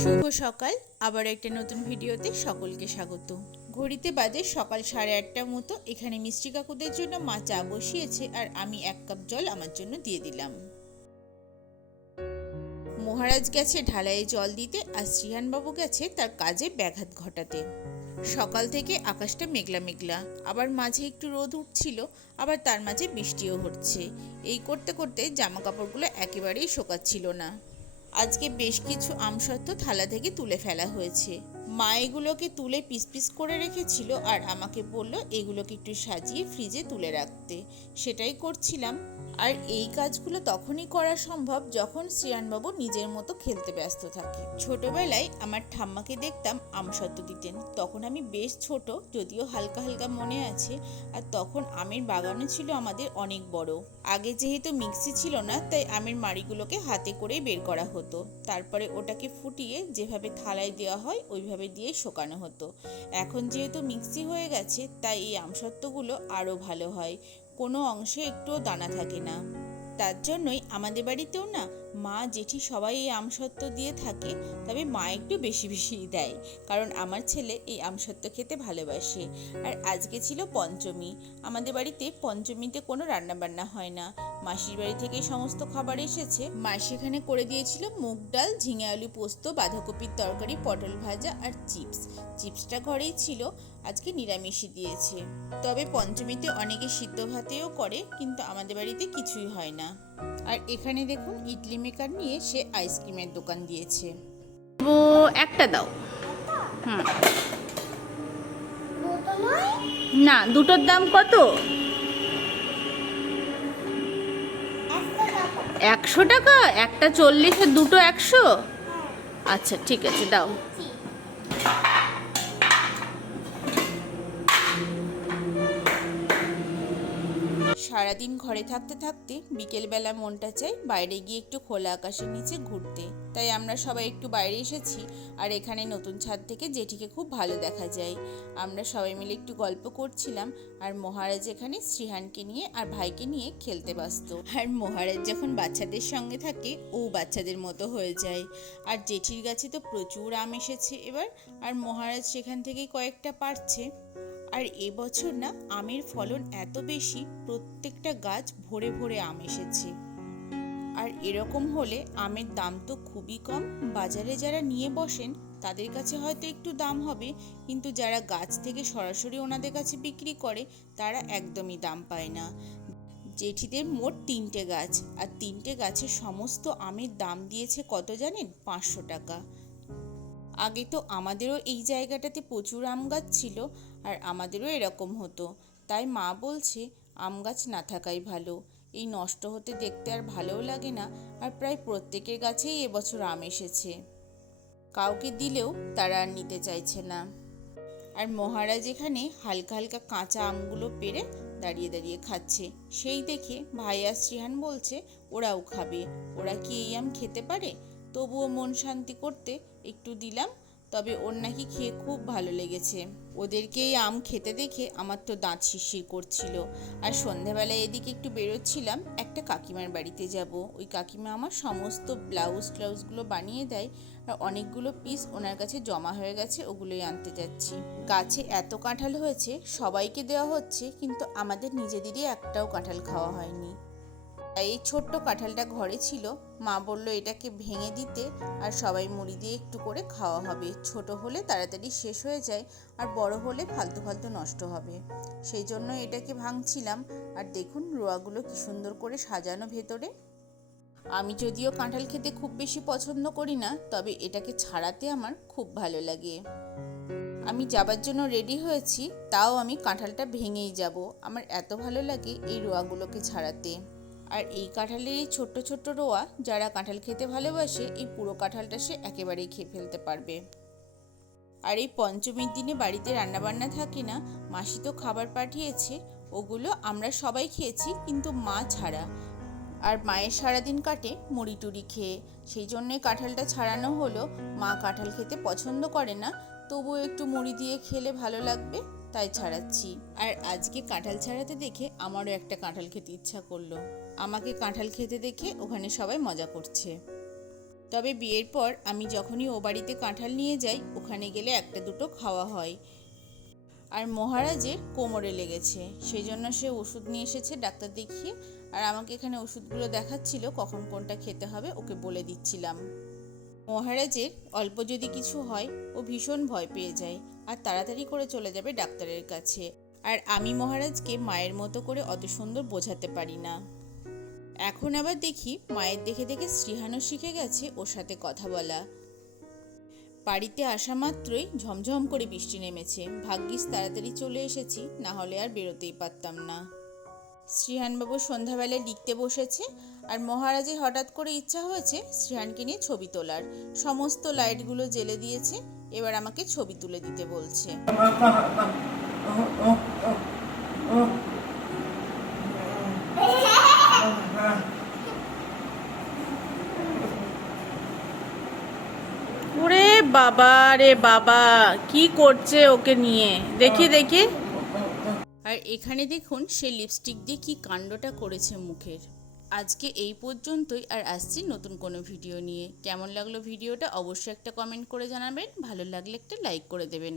শুভ সকাল। আবার একটা নতুন ভিডিওতে সকলকে স্বাগত। ঘড়িতে বাজে সকাল 8:30টার মতো। এখানে মিষ্টি কাকুদের জন্য মা চা বসিয়েছে আর আমি 1 কাপ জল আমার জন্য দিয়ে দিলাম। মহারাজ গেছে ঢালাইয়ে জল দিতে আর শ্রীহানবাবু গেছে তার কাজে ব্যাঘাত ঘটাতে। সকাল থেকে আকাশটা মেঘলা মেঘলা, আবার মাঝে একটু রোদ উঠছিল, আবার তার মাঝে বৃষ্টিও হচ্ছে। এই করতে করতে জামা কাপড়গুলো একেবারেই শোকাচ্ছিল না। আজকে বেশ কিছু আমসত্ত্ব থালা থেকে তুলে ফেলা হয়েছে। মা এগুলোকে তুলে পিস পিস করে রেখেছিল আর আমাকে বলল এগুলোকে একটু সাজিয়ে ফ্রিজে তুলে রাখতে। সেটাই করছিলাম। আর এই কাজগুলো তখনই করা সম্ভব যখন শ্রীয়ানবাবু নিজের মতো খেলতে ব্যস্ত থাকে। ছোটবেলায় আমার ঠাম্মাকে দেখতাম আমসত্ত্ব দিতেন। তখন আমি বেশ ছোট, যদিও হালকা হালকা মনে আছে। আর তখন আমের বাগানও ছিল আমাদের অনেক বড়। আগে যেহেতু মিক্সি ছিল না, তাই আমের মাড়িগুলোকে হাতে করেই বের করা হতো। তারপরে ওটাকে ফুটিয়ে যেভাবে থালায় দেওয়া হয় ওইভাবে দিয়ে শোকানো হতো। এখন যেহেতু মিক্সি হয়ে গেছে, তাই এই আমসত্ত্বগুলো আরও ভালো হয়, কোনো অংশে একটুও দানা থাকে না। তার জন্যই আমাদের বাড়িতেও না মা জেঠি সবাই এই আমসত্ত্ব দিয়ে থাকে। তবে মা একটু বেশি বেশি দেয়, কারণ আমার ছেলে এই আমসত্ত্ব খেতে ভালোবাসে। আর আজকে ছিল পঞ্চমী। আমাদের বাড়িতে পঞ্চমীতে কোনো রান্নাবান্না হয় না। মাসির বাড়ি থেকে সমস্ত খাবার এসেছে। মা সেখানে করে দিয়েছিল মুগ ডাল, ঝিঙে আলু পোস্ত, বাঁধাকপির তরকারি, পটল ভাজা আর চিপসটা ঘরেই ছিল। আজকে নিরামিষই দিয়েছে। তবে পঞ্চমীতে অনেকে সিদ্ধ ভাতেও করে, কিন্তু আমাদের বাড়িতে কিছুই হয় না। আর এখানে দেখুন ইডলি মেকার নিয়ে সে আইসক্রিমের দোকান দিয়েছে। ও একটা দাও। না, দুটোর দাম কত? 100 টাকা? একটা 40 আর দুটো 100? আচ্ছা ঠিক আছে, দাও। সারাদিন ঘরে থাকতে থাকতে বিকেলবেলা মনটা চাই বাইরে গিয়ে একটু খোলা আকাশের নিচে ঘুরতে। তাই আমরা সবাই একটু বাইরে এসেছি। আর এখানে নতুন ছাদ থেকে জেঠিকে খুব ভালো দেখা যায়। আমরা সবাই মিলে একটু গল্প করছিলাম। আর মহারাজ এখানে শ্রীহানকে নিয়ে আর ভাইকে নিয়ে খেলতে ব্যস্ত। আর মহারাজ যখন বাচ্চাদের সঙ্গে থাকে ও বাচ্চাদের মতো হয়ে যায়। আর জেঠির গাছে তো প্রচুর আম এসেছে এবার। আর মহারাজ সেখান থেকেই কয়েকটা পারছে। আর এবছর না আমের ফলন এত বেশি, প্রত্যেকটা গাছ ভরে ভরে আম এসেছে। আর এরকম হলে আমের দাম তো খুবই কম। বাজারে যারা নিয়ে বসেন তাদের কাছে হয়তো একটু দাম হবে, কিন্তু যারা গাছ থেকে সরাসরি ওনাদের কাছে বিক্রি করে তারা একদমই দাম পায় না। জেঠিদের মোট 3টে গাছ, আর 3টে গাছের সমস্ত আমের দাম দিয়েছে কত জানেন? 500 টাকা। আগে তো আমাদেরও এই জায়গাটাতে প্রচুর আম গাছ ছিল, আর আমাদেরও এরকম হতো। তাই মা বলছে আম গাছ না থাকাই ভালো। এই নষ্ট হতে দেখতে আর ভালোও লাগে না। আর প্রায় প্রত্যেকের গাছেই এবছর আম এসেছে। কাউকে দিলেও তারা আর নিতে চাইছে না। আর মহারাজ এখানে হালকা হালকা কাঁচা আমগুলো পেড়ে দাঁড়িয়ে দাঁড়িয়ে খাচ্ছে। সেই দেখে ভাই আর শ্রীহান বলছে ওরাও খাবে। ওরা কি এই আম খেতে পারে? তবুও মন শান্তি করতে একটু দিলাম। তবে ওর নাকি খেয়ে খুব ভালো লেগেছে। ওদেরকে এই আম খেতে দেখে আমার তো দাঁত শিরশির করছিল। আর সন্ধ্যাবেলায় এদিকে একটু বেরোচ্ছিলাম, একটা কাকিমার বাড়িতে যাব। ওই কাকিমা আমার সমস্ত ব্লাউজগুলো বানিয়ে দেয়। আর অনেকগুলো পিস ওনার কাছে জমা হয়ে গেছে, ওগুলোই আনতে যাচ্ছি। গাছে এত কাঁঠাল হয়েছে, সবাইকে দেওয়া হচ্ছে, কিন্তু আমাদের নিজেদেরই একটাও কাঁঠাল খাওয়া হয়নি। এই ছোট্ট কাঁঠালটা ঘরে ছিল। মা বলল এটাকে ভেঙে দিতে, আর সবাই মুড়ি দিয়ে একটু করে খাওয়া হবে। ছোট হলে তাড়াতাড়ি শেষ হয়ে যায়, আর বড় হলে ফালতু ফালতু নষ্ট হবে। সেই জন্য এটাকে ভাঙছিলাম। আর দেখুন রোয়াগুলো কি সুন্দর করে সাজানো ভেতরে। আমি যদিও কাঁঠাল খেতে খুব বেশি পছন্দ করি না, তবে এটাকে ছাড়াতে আমার খুব ভালো লাগে। আমি যাবার জন্য রেডি হয়েছি, তাও আমি কাঁঠালটা ভেঙেই যাব। আমার এত ভালো লাগে এই রোয়াগুলোকে ছাড়াতে। আর এই কাঁঠালের এই ছোট্ট ছোট্ট রোয়া, যারা কাঁঠাল খেতে ভালোবাসে এই পুরো কাঁঠালটা সে একেবারেই খেয়ে ফেলতে পারবে। আর এই পঞ্চমীর দিনে বাড়িতে রান্নাবান্না থাকে না, মাসি তো খাবার পাঠিয়েছে। ওগুলো আমরা সবাই খেয়েছি, কিন্তু মা ছাড়া। আর মায়ের সারাদিন কাটে মুড়ি টুড়ি খেয়ে, সেই জন্যই কাঁঠালটা ছাড়ানো হলো। মা কাঁঠাল খেতে পছন্দ করে না, তবুও একটু মুড়ি দিয়ে খেলে ভালো লাগবে, তাই ছাড়াচ্ছি। আর আজকে কাঁঠাল ছাড়াতে দেখে আমারও একটা কাঁঠাল খেতে ইচ্ছা করলো। আমাকে কাঁঠাল খেতে দেখে ওখানে সবাই মজা করছে। তবে বিয়ের পর আমি যখনই ও বাড়িতে কাঁঠাল নিয়ে যাই, ওখানে গেলে একটা দুটো খাওয়া হয়। আর মহারাজের কোমরে লেগেছে, সেই জন্য সে ওষুধ নিয়ে এসেছে ডাক্তার দেখিয়ে। আর আমাকে এখানে ওষুধগুলো দেখাচ্ছিল, কখন কোনটা খেতে হবে ওকে বলে দিচ্ছিলাম। মহারাজের অল্প যদি কিছু হয় ও ভীষণ ভয় পেয়ে যায় আর তাড়াতাড়ি করে চলে যাবে ডাক্তারের কাছে। আর আমি মহারাজকে মায়ের মতো করে অত সুন্দর বোঝাতে পারি না। এখন আবার দেখি মায়ের দেখে দেখে শ্রীহানও শিখে গেছে ওর সাথে কথা বলা। বাড়িতে আসা মাত্রই ঝমঝম করে বৃষ্টি নেমেছে, ভাগ্যিস তাড়াতাড়ি চলে এসেছি, না হলে আর বেরোতেই পারতাম না। শ্রীহানবাবু সন্ধ্যাবেলায় লিখতে বসেছে, আর মহারাজের হঠাৎ করে ইচ্ছা হয়েছে শ্রীহানকে নিয়ে ছবি তোলার। সমস্ত লাইটগুলো জ্বেলে দিয়েছে, এবার আমাকে ছবি তুলে দিতে বলছে। ওরে বাবা রে বাবা, কি করছে ওকে নিয়ে, দেখি দেখি। আর এখানে দেখুন সে লিপস্টিক দিয়ে কি কাণ্ডটা করেছে মুখের। আজকে এই পর্যন্তই, আর আসছি নতুন কোনো ভিডিও নিয়ে। কেমন লাগলো ভিডিওটা অবশ্যই একটা কমেন্ট করে জানাবেন, ভালো লাগলে একটা লাইক করে দেবেন।